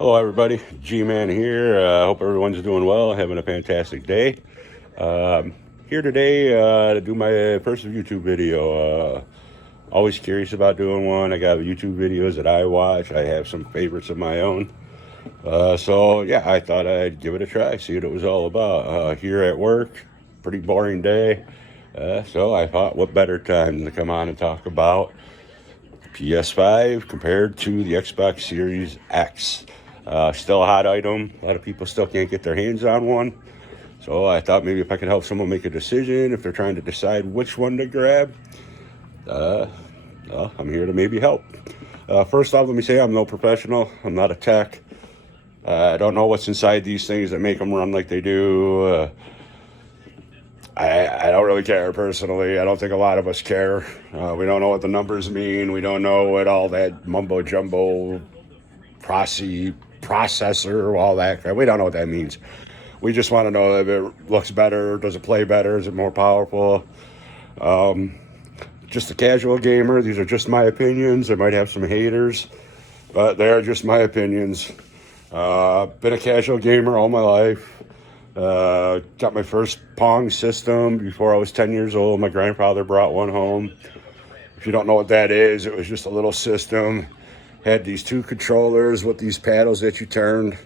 Hello, everybody. G-Man here. Hope everyone's doing well, having a fantastic day. Um, Here today to do my first YouTube video. Always curious about doing one. I got YouTube videos that I watch. I have some favorites of my own. So, yeah, I thought I'd give it a try, see what it was all about. Here at work, pretty boring day. So I thought, what better time to come on and talk about PS5 compared to the Xbox Series X. Still a hot item. A lot of people still can't get their hands on one. So I thought maybe if I could help someone make a decision, if they're trying to decide which one to grab, I'm here to maybe help. First off, let me say I'm no professional. I'm not a tech. I don't know what's inside these things that make them run like they do. I don't really care personally. I don't think a lot of us care. We don't know what the numbers mean. We don't know what all that mumbo jumbo processor, all that crap. We don't know what that means. We just want to know if it looks better, does it play better, is it more powerful. Just a casual gamer. These are just my opinions. I might have some haters, but they are just my opinions. Been a casual gamer all my life. Got my first Pong system before I was 10 years old. My grandfather brought one home. If you don't know what that is, it was just a little system. Had these two controllers with these paddles that you turned.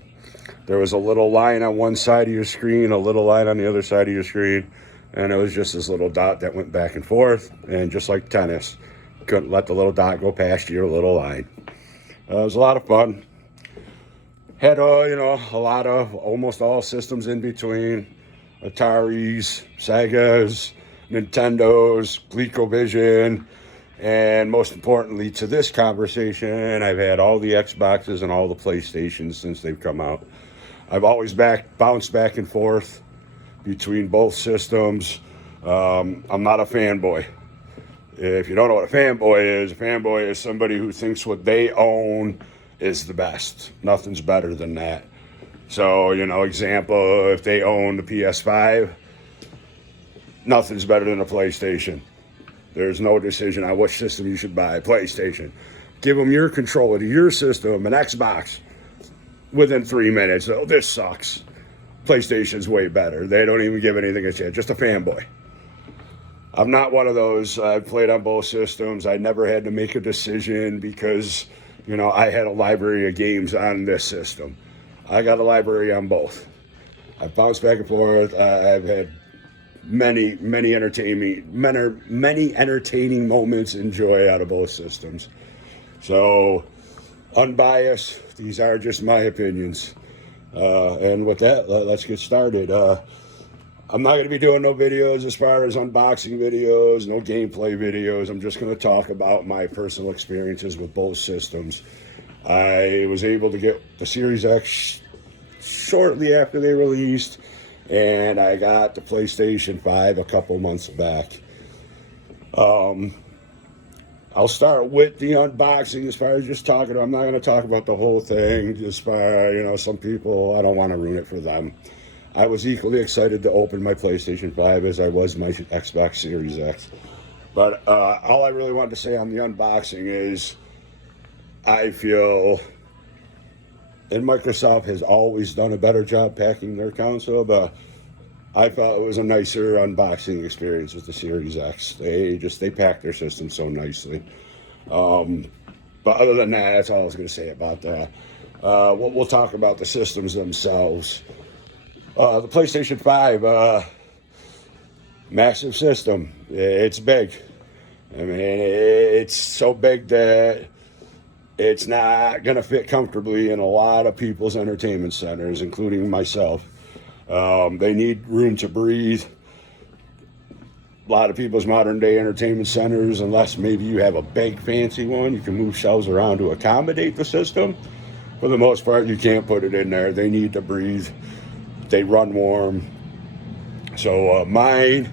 There was a little line on one side of your screen, a little line on the other side of your screen, and it was just this little dot that went back and forth. And just like tennis, couldn't let the little dot go past your little line. It was a lot of fun. Had a lot of almost all systems in between: Ataris, Segas, Nintendos, ColecoVision, and most importantly to this conversation, I've had all the Xboxes and all the PlayStations since they've come out. I've always bounced back and forth between both systems. I'm not a fanboy. If you don't know what a fanboy is somebody who thinks what they own is the best. Nothing's better than that. So, example, if they own the PS5, nothing's better than a PlayStation. There's no decision on which system you should buy. PlayStation. Give them your controller to your system, an Xbox. Within 3 minutes, oh, this sucks. PlayStation's way better. They don't even give anything a chance. Just a fanboy. I'm not one of those. I've played on both systems. I never had to make a decision because, I had a library of games on this system. I got a library on both. I've bounced back and forth. I've had many entertaining moments and joy out of both systems. So, unbiased, these are just my opinions. And with that, let's get started. I'm not going to be doing no videos as far as unboxing videos, no gameplay videos. I'm just going to talk about my personal experiences with both systems. I was able to get the Series X shortly after they released, and I got the PlayStation 5 a couple months back. I'll start with the unboxing as far as just talking. I'm not going to talk about the whole thing. As far, some people, I don't want to ruin it for them. I was equally excited to open my PlayStation 5 as I was my Xbox Series X. But all I really wanted to say on the unboxing is I feel, and Microsoft has always done a better job packing their console, but I thought it was a nicer unboxing experience with the Series X. They packed their system so nicely. But other than that, that's all I was going to say about that. We'll talk about the systems themselves. The PlayStation 5, massive system. It's big. I mean, it's so big that it's not going to fit comfortably in a lot of people's entertainment centers, including myself. They need room to breathe. A lot of people's modern day entertainment centers, unless maybe you have a big fancy one, you can move shelves around to accommodate the system. For the most part, you can't put it in there. They need to breathe. They run warm. So mine,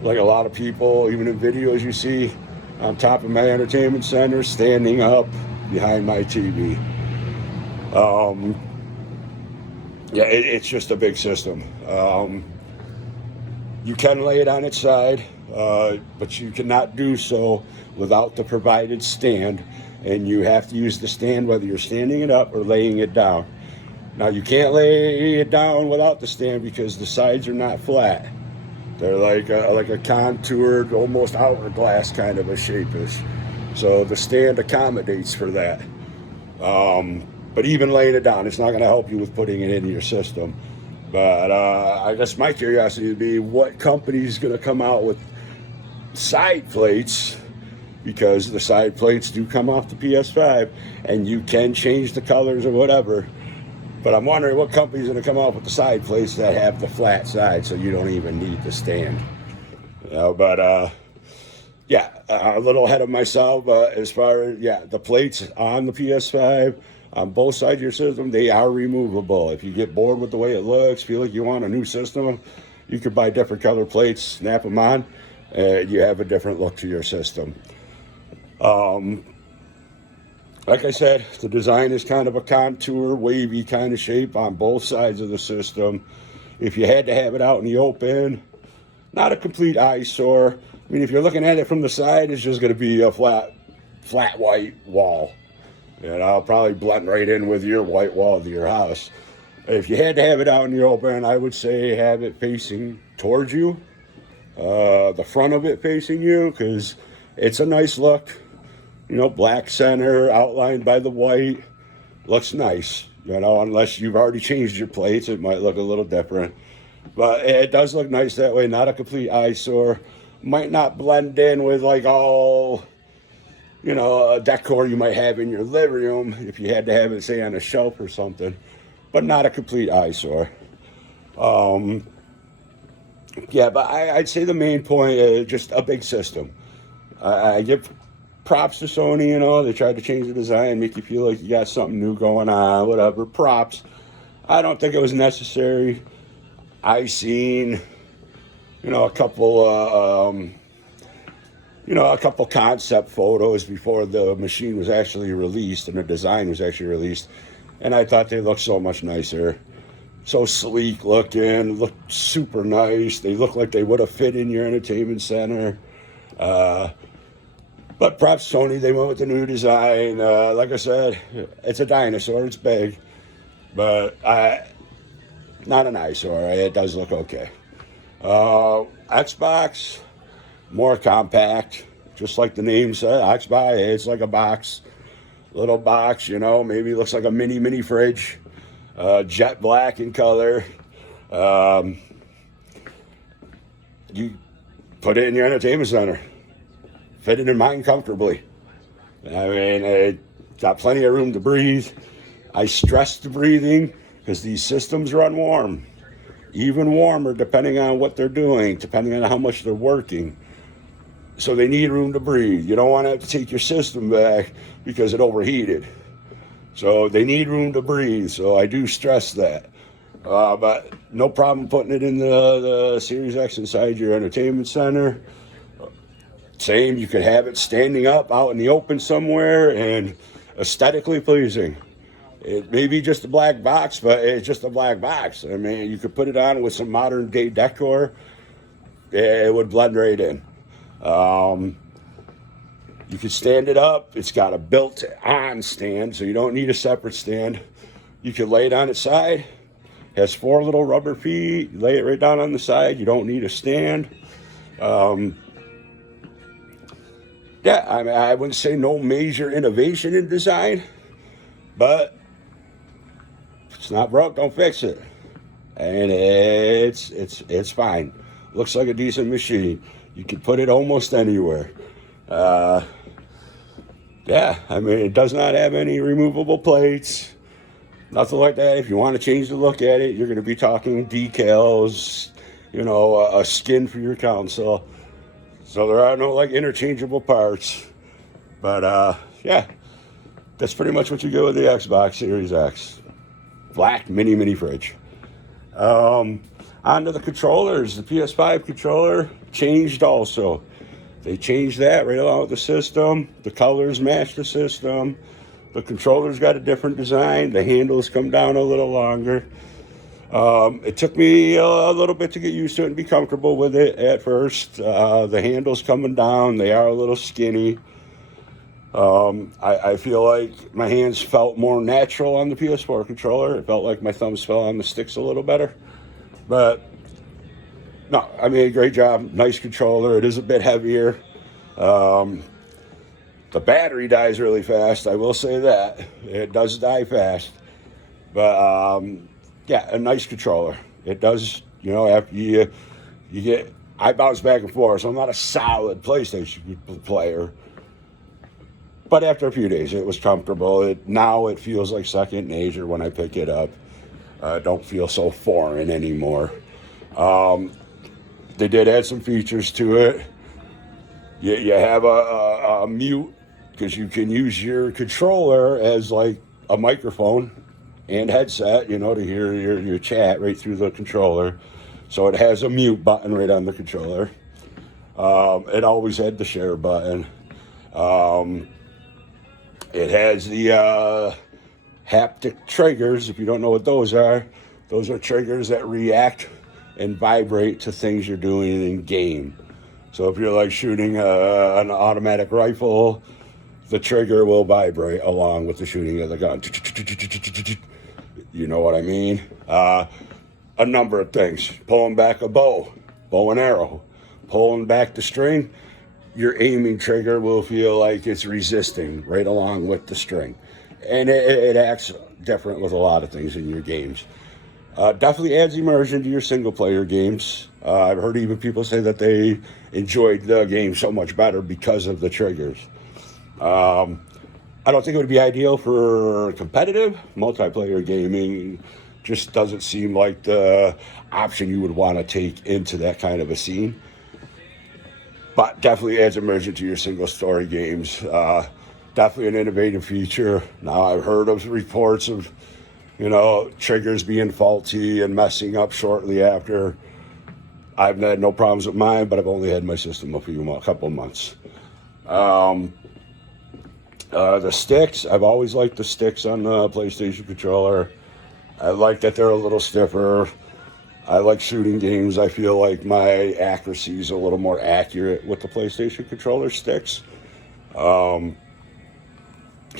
like a lot of people, even in videos you see on top of my entertainment center, standing up behind my TV. It's just a big system. You can lay it on its side, but you cannot do so without the provided stand, and you have to use the stand whether you're standing it up or laying it down. Now you can't lay it down without the stand because the sides are not flat. They're like a contoured, almost hourglass kind of a shape-ish. So the stand accommodates for that. But even laying it down, it's not going to help you with putting it into your system. But I guess my curiosity would be what company is going to come out with side plates, because the side plates do come off the PS5 and you can change the colors or whatever. But I'm wondering what company's going to come out with the side plates that have the flat side so you don't even need the stand. Yeah, a little ahead of myself as far as, the plates on the PS5 on both sides of your system, they are removable. If you get bored with the way it looks, feel like you want a new system, you could buy different color plates, snap them on, and you have a different look to your system. Like I said, the design is kind of a contour, wavy kind of shape on both sides of the system. If you had to have it out in the open, not a complete eyesore. I mean, if you're looking at it from the side, it's just going to be a flat white wall. And I'll probably blend right in with your white wall of your house. If you had to have it out in the open, I would say have it facing towards you, the front of it facing you, because it's a nice look. You know, black center outlined by the white. Looks nice, you know, unless you've already changed your plates, it might look a little different. But it does look nice that way, not a complete eyesore. Might not blend in with like all, you know, a decor you might have in your living room if you had to have it, say, on a shelf or something. But not a complete eyesore. But I'd say the main point is just a big system. I give props to Sony, you know, they tried to change the design, make you feel like you got something new going on, whatever. Props. I don't think it was necessary. I seen, a couple concept photos before the machine was actually released and the design was actually released, and I thought they looked so much nicer. So sleek looking, looked super nice. They look like they would have fit in your entertainment center. But props Sony, they went with the new design. Like I said, it's a dinosaur, it's big, but not an eyesore. It does look okay. Xbox, more compact, just like the name said. Xbox, it's like a box, little box, maybe looks like a mini fridge, jet black in color. You put it in your entertainment center. Fit it in mine comfortably. I mean, it got plenty of room to breathe. I stress the breathing because these systems run warm. Even warmer depending on what they're doing, depending on how much they're working. So they need room to breathe. You don't want to have to take your system back because it overheated. So they need room to breathe. So I do stress that. But no problem putting it in the Series X inside your entertainment center. Same, you could have it standing up out in the open somewhere and aesthetically pleasing. It may be just a black box, but it's just a black box. I mean, you could put it on with some modern day decor. It would blend right in. You could stand it up. It's got a built-on stand, so you don't need a separate stand. You could lay it on its side. It has 4 little rubber feet. You lay it right down on the side. You don't need a stand. I mean, I wouldn't say no major innovation in design, but if it's not broke, don't fix it. And it's fine. Looks like a decent machine. You can put it almost anywhere. I mean, it does not have any removable plates, nothing like that. If you want to change the look at it, you're going to be talking decals, a skin for your console. So there are no interchangeable parts. But that's pretty much what you get with the Xbox Series X. Black mini fridge. On to the controllers. The PS5 controller changed also. They changed that right along with the system. The colors match the system. The controller's got a different design. The handles come down a little longer. It took me a little bit to get used to it and be comfortable with it at first. The handles coming down, they are a little skinny. I feel like my hands felt more natural on the PS4 controller. It felt like my thumbs fell on the sticks a little better. But no, I mean, great job. Nice controller. It is a bit heavier. Um, the battery dies really fast. I will say that. It does die fast. But yeah, a nice controller. It does, after you get, I bounce back and forth, so I'm not a solid PlayStation player. But after a few days, it was comfortable. Now it feels like second nature when I pick it up. Don't feel so foreign anymore. They did add some features to it. You have a mute, because you can use your controller as like a microphone and headset, to hear your chat right through the controller. So it has a mute button right on the controller. It always had the share button. It has the haptic triggers. If you don't know what those are triggers that react and vibrate to things you're doing in game. So if you're like shooting an automatic rifle, the trigger will vibrate along with the shooting of the gun. You know what I mean? A number of things. Pulling back a bow and arrow. Pulling back the string, your aiming trigger will feel like it's resisting right along with the string. And it acts different with a lot of things in your games. Definitely adds immersion to your single player games. I've heard even people say that they enjoyed the game so much better because of the triggers. I don't think it would be ideal for competitive multiplayer gaming. Just doesn't seem like the option you would want to take into that kind of a scene. But definitely adds immersion to your single story games. Definitely an innovative feature. Now I've heard of reports of, triggers being faulty and messing up shortly after. I've had no problems with mine, but I've only had my system a couple months. The sticks, I've always liked the sticks on the PlayStation controller. I like that they're a little stiffer. I like shooting games. I feel like my accuracy is a little more accurate with the PlayStation controller sticks. So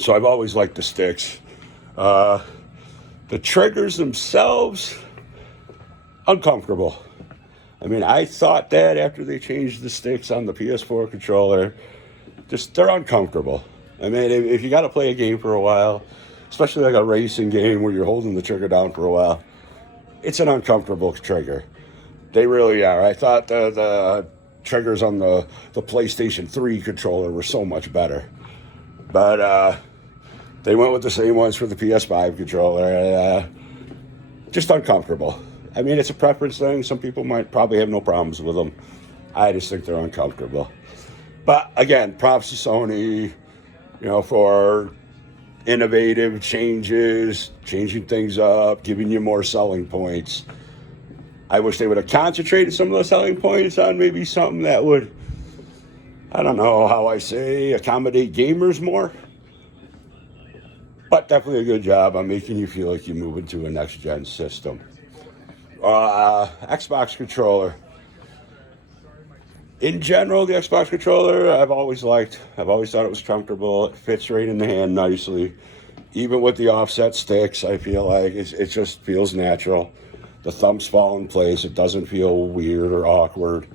I've always liked the sticks. The triggers themselves, uncomfortable. I mean, I thought that after they changed the sticks on the PS4 controller, they're uncomfortable. I mean, if you got to play a game for a while, especially like a racing game where you're holding the trigger down for a while, it's an uncomfortable trigger. They really are. I thought the triggers on the PlayStation 3 controller were so much better. But they went with the same ones for the PS5 controller. Just uncomfortable. I mean, it's a preference thing. Some people might probably have no problems with them. I just think they're uncomfortable. But again, props to Sony, for innovative changes, changing things up, giving you more selling points. I wish they would have concentrated some of those selling points on maybe something that would, I don't know how I say, accommodate gamers more. But definitely a good job on making you feel like you move into a next-gen system. Xbox controller. In general, the Xbox controller, I've always liked. I've always thought it was comfortable. It fits right in the hand nicely. Even with the offset sticks, I feel like it just feels natural. The thumbs fall in place. It doesn't feel weird or awkward.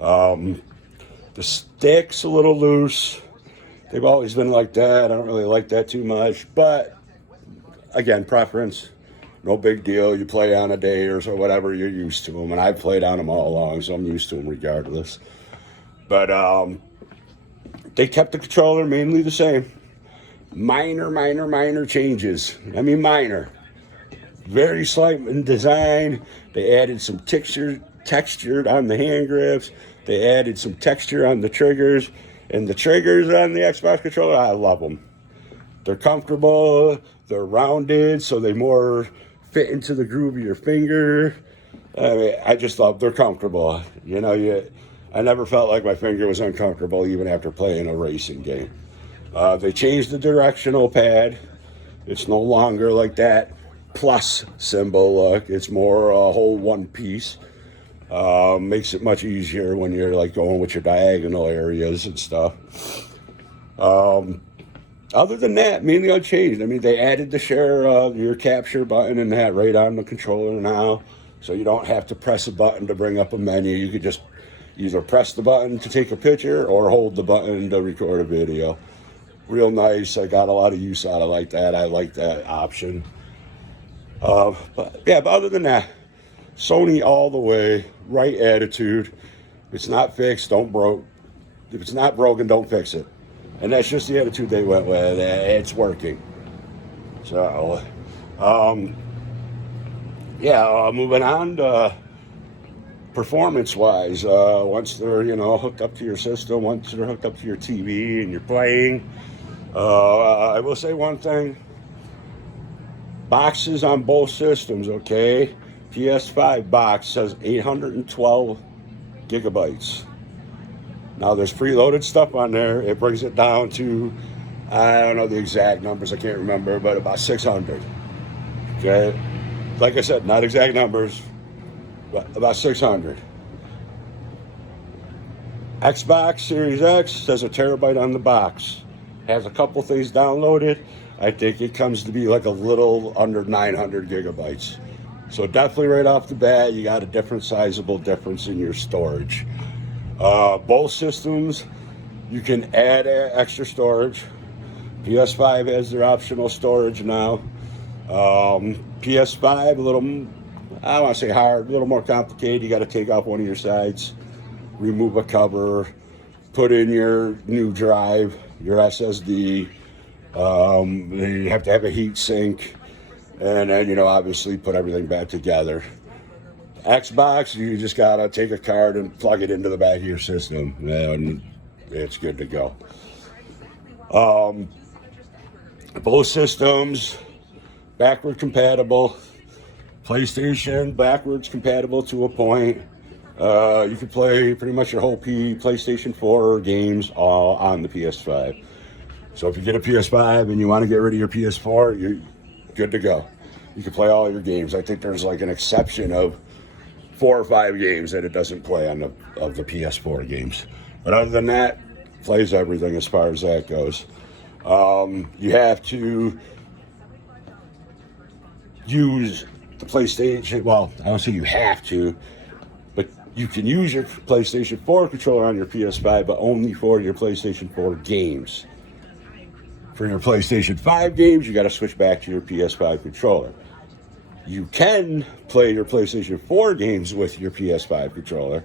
The stick's a little loose. They've always been like that. I don't really like that too much. But, again, preference. No big deal. You play on a day or so, whatever, you're used to them. And I've played on them all along, so I'm used to them regardless. But they kept the controller mainly the same. Minor changes. I mean, minor. Very slight in design. They added some textured on the hand grips. They added some texture on the triggers. And the triggers on the Xbox controller, I love them. They're comfortable. They're rounded, so they more fit into the groove of your finger. I mean, I just love they're comfortable. I never felt like my finger was uncomfortable even after playing a racing game. They changed the directional pad. It's no longer like that plus symbol look. It's more a whole one piece. Makes it much easier when you're like going with your diagonal areas and stuff. Other than that, mainly unchanged. I mean, they added the share your capture button and that right on the controller now, so you don't have to press a button to bring up a menu. You could just either press the button to take a picture or hold the button to record a video. Real nice. I got a lot of use out of like that. I like that option. But other than that, Sony all the way, right attitude. If it's not fixed, don't broke. If it's not broken, don't fix it. And that's just the attitude they went with. It's working. So, moving on to performance-wise. Once they're, hooked up to your system, once they're hooked up to your TV and you're playing, I will say one thing. Boxes on both systems, okay? PS5 box says 812 gigabytes. Now, there's preloaded stuff on there. It brings it down to, I don't know the exact numbers, I can't remember, but about 600. Okay? Like I said, not exact numbers, but about 600. Xbox Series X says a terabyte on the box. Has a couple things downloaded. I think it comes to be like a little under 900 gigabytes. So definitely right off the bat, you got a sizable difference in your storage. Both systems, you can add extra storage. PS5 has their optional storage now. PS5, a little, I don't want to say hard, a little more complicated. You got to take off one of your sides, remove a cover, put in your new drive, your SSD. You have to have a heat sink, and then, obviously put everything back together. Xbox, you just gotta take a card and plug it into the back of your system, and it's good to go. Both systems, backward compatible. PlayStation, backwards compatible to a point. You can play pretty much your whole PlayStation 4 games all on the PS5. So if you get a PS5 and you want to get rid of your PS4, you're good to go. You can play all your games. I think there's like an exception of 4 or 5 games that it doesn't play on the PS4 games. But other than that, plays everything as far as that goes. You have to use the PlayStation. Well, I don't say you have to, but you can use your PlayStation 4 controller on your PS5, but only for your PlayStation 4 games. For your PlayStation 5 games, you got to switch back to your PS5 controller. You can play your PlayStation 4 games with your PS5 controller,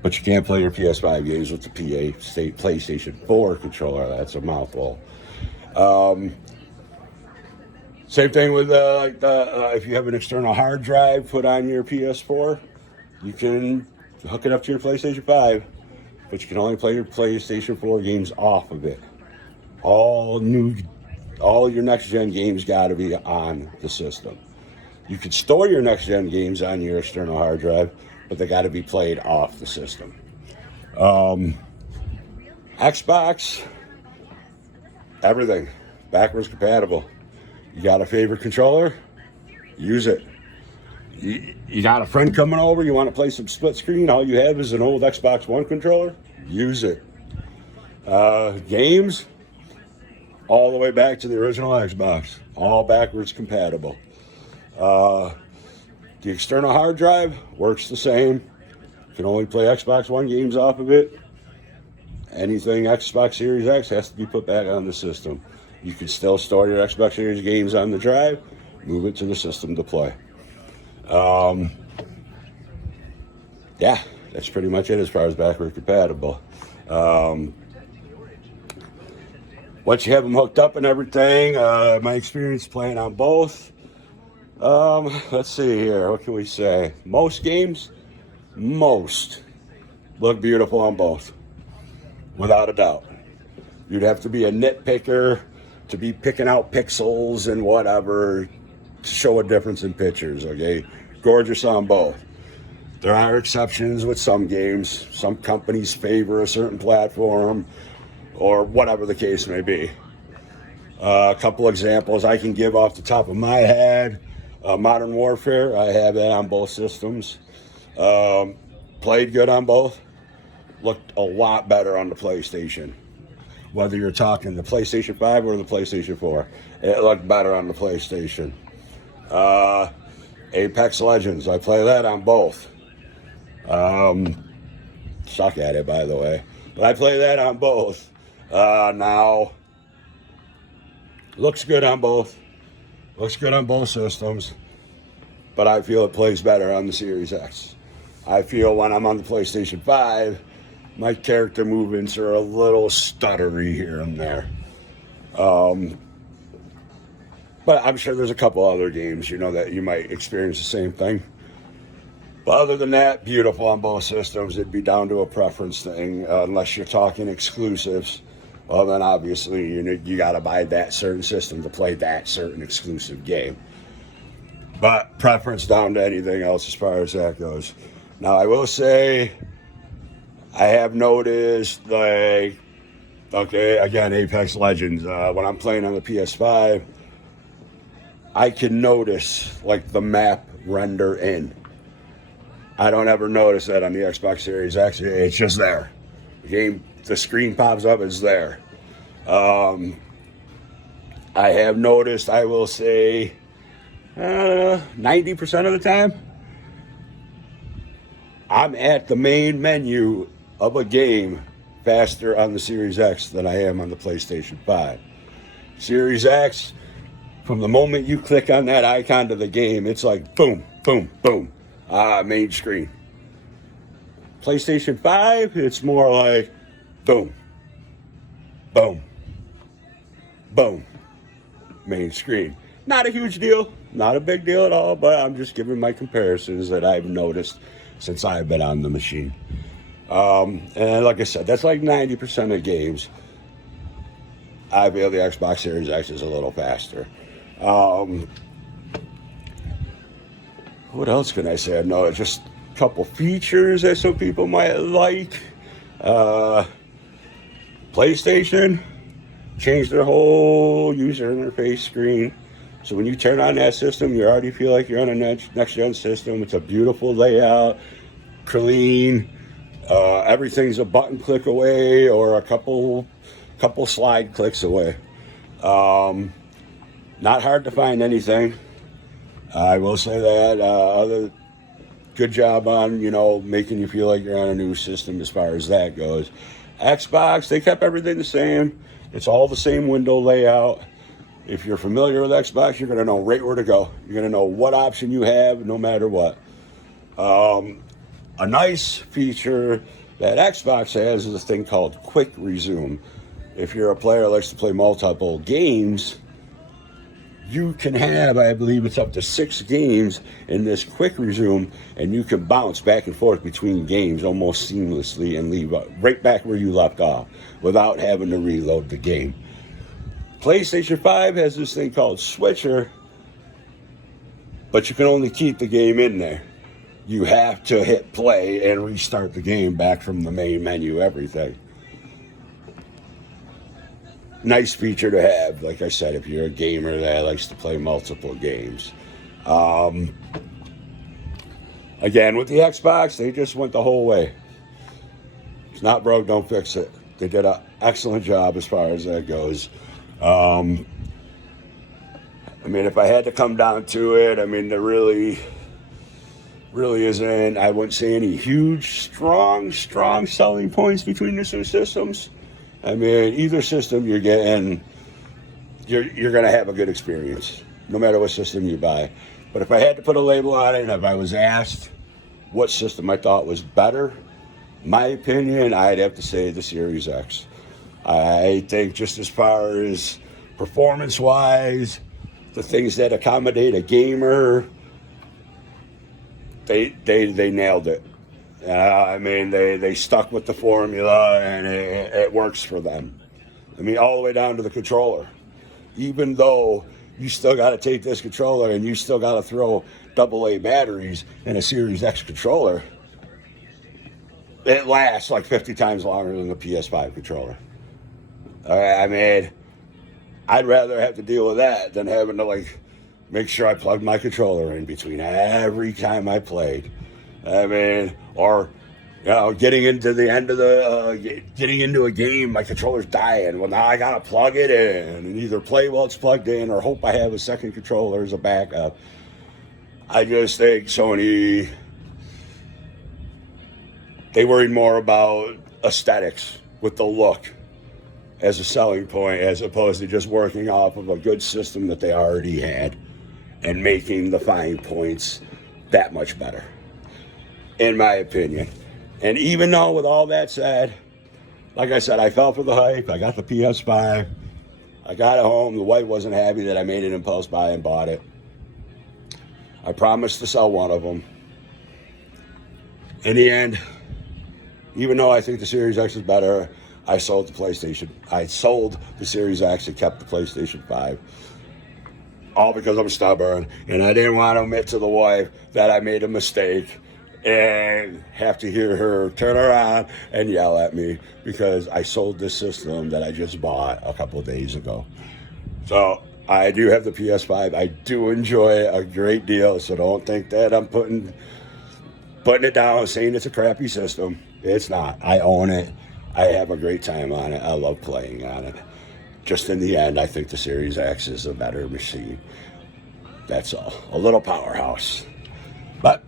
but you can't play your PS5 games with the PlayStation 4 controller. That's a mouthful. Same thing with if you have an external hard drive put on your PS4, you can hook it up to your PlayStation 5, but you can only play your PlayStation 4 games off of it. All your next-gen games got to be on the system. You can store your next-gen games on your external hard drive, but they got to be played off the system. Xbox, everything, backwards compatible. You got a favorite controller? Use it. You got a friend coming over, you want to play some split screen, all you have is an old Xbox One controller? Use it. Games, all the way back to the original Xbox, all backwards compatible. The external hard drive works the same. You can only play Xbox One games off of it. Anything Xbox Series X has to be put back on the system. You can still store your Xbox Series games on the drive, move it to the system to play. That's pretty much it as far as backward compatible. Once you have them hooked up and everything, my experience playing on both, let's see here, what can we say? Most games, look beautiful on both, without a doubt. You'd have to be a nitpicker to be picking out pixels and whatever to show a difference in pictures, okay? Gorgeous on both. There are exceptions with some games. Some companies favor a certain platform or whatever the case may be. A couple examples I can give off the top of my head. Modern Warfare, I have that on both systems. Played good on both. looked a lot better on the PlayStation. Whether you're talking the PlayStation 5 or the PlayStation 4, it looked better on the PlayStation. Apex Legends, I play that on both. Suck at it, by the way. But I play that on both. Now, looks good on both. Looks good on both systems. But I feel it plays better on the Series X. I feel when I'm on the PlayStation 5, my character movements are a little stuttery here and there. But I'm sure there's a couple other games, that you might experience the same thing. But other than that, beautiful on both systems. It'd be down to a preference thing, unless you're talking exclusives. Well, then obviously you got to buy that certain system to play that certain exclusive game. But preference down to anything else as far as that goes. Now, I will say, I have noticed, again, Apex Legends, when I'm playing on the PS5, I can notice, the map render in. I don't ever notice that on the Xbox Series X. It's just there. The screen pops up, it's there. I have noticed, I will say, 90% of the time, I'm at the main menu of a game faster on the Series X than I am on the PlayStation 5. Series X, from the moment you click on that icon to the game, it's like boom, boom, boom. Main screen. PlayStation 5, it's more like boom, boom, boom, main screen. Not a huge deal, not a big deal at all, but I'm just giving my comparisons that I've noticed since I've been on the machine. And like I said, that's like 90% of games. I feel the Xbox Series X is a little faster. What else can I say? I know just a couple features that some people might like. PlayStation changed their whole user interface screen. So when you turn on that system, you already feel like you're on a next-gen system. It's a beautiful layout, clean. Everything's a button click away or a couple slide clicks away. Not hard to find anything. I will say that. Good job on, making you feel like you're on a new system as far as that goes. Xbox, they kept everything the same. It's all the same window layout. If you're familiar with Xbox, you're going to know right where to go. You're going to know what option you have no matter what. A nice feature that Xbox has is a thing called Quick Resume. If you're a player that likes to play multiple games, you can have, I believe it's up to 6 games in this Quick Resume, and you can bounce back and forth between games almost seamlessly and leave right back where you left off without having to reload the game. PlayStation 5 has this thing called Switcher, but you can only keep the game in there. You have to hit play and restart the game back from the main menu, everything. Nice feature to have, like I said, if you're a gamer that likes to play multiple games. Again, with the Xbox, they just went the whole way. It's not broke, don't fix it. They did an excellent job as far as that goes. If I had to come down to it, there really isn't, I wouldn't say any huge, strong selling points between the two systems. Either system you're going to have a good experience, no matter what system you buy. But if I had to put a label on it, and if I was asked what system I thought was better, my opinion, I'd have to say the Series X. I think just as far as performance-wise, the things that accommodate a gamer, they nailed it. They stuck with the formula, and it works for them. All the way down to the controller. Even though you still got to take this controller and you still got to throw AA batteries in a Series X controller, it lasts like 50 times longer than the PS5 controller. I'd rather have to deal with that than having to make sure I plug my controller in between every time I played. Or Getting into the end of getting into a game, my controller's dying. Well, now I gotta plug it in and either play while it's plugged in or hope I have a second controller as a backup. I just think Sony, they worried more about aesthetics with the look as a selling point as opposed to just working off of a good system that they already had and making the fine points that much better, in my opinion. And even though with all that said, like I said, I fell for the hype. I got the PS5. I got it home. The wife wasn't happy that I made an impulse buy and bought it. I promised to sell one of them. In the end, even though I think the Series X is better, I sold the PlayStation. I sold the Series X and kept the PlayStation 5. All because I'm stubborn and I didn't want to admit to the wife that I made a mistake and have to hear her turn around and yell at me because I sold this system that I just bought a couple of days ago. So I do have the PS5. I do enjoy it a great deal, so don't think that I'm putting it down saying it's a crappy system. It's not. I own it. I have a great time on it. I love playing on it. Just in the end, I think the Series X is a better machine. That's all. A little powerhouse. But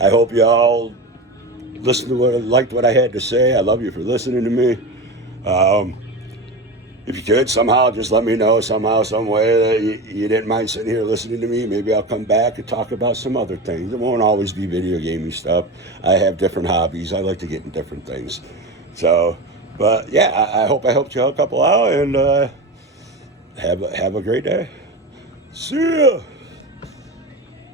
I hope you all listened to liked what I had to say. I love you for listening to me. If you could, somehow just let me know somehow, some way that you didn't mind sitting here listening to me. Maybe I'll come back and talk about some other things. It won't always be video gaming stuff. I have different hobbies. I like to get in different things. So, but yeah, I hope I helped you a couple out and have a great day. See ya.